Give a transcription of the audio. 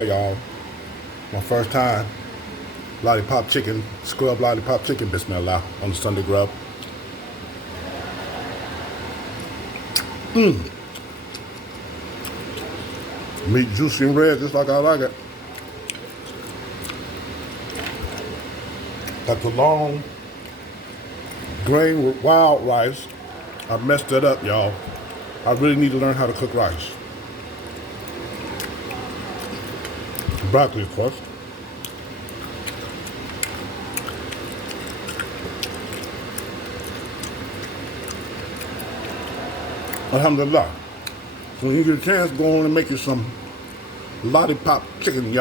Y'all, my first time lollipop chicken, scrub lollipop chicken, bismillah, on the Sunday grub. Meat juicy and red, just like I like it. Got the long grain with wild rice. I messed it up, y'all. I really need to learn how to cook rice. Broccoli, of course. Alhamdulillah. So when you get a chance, go on and make you some lollipop chicken, y'all.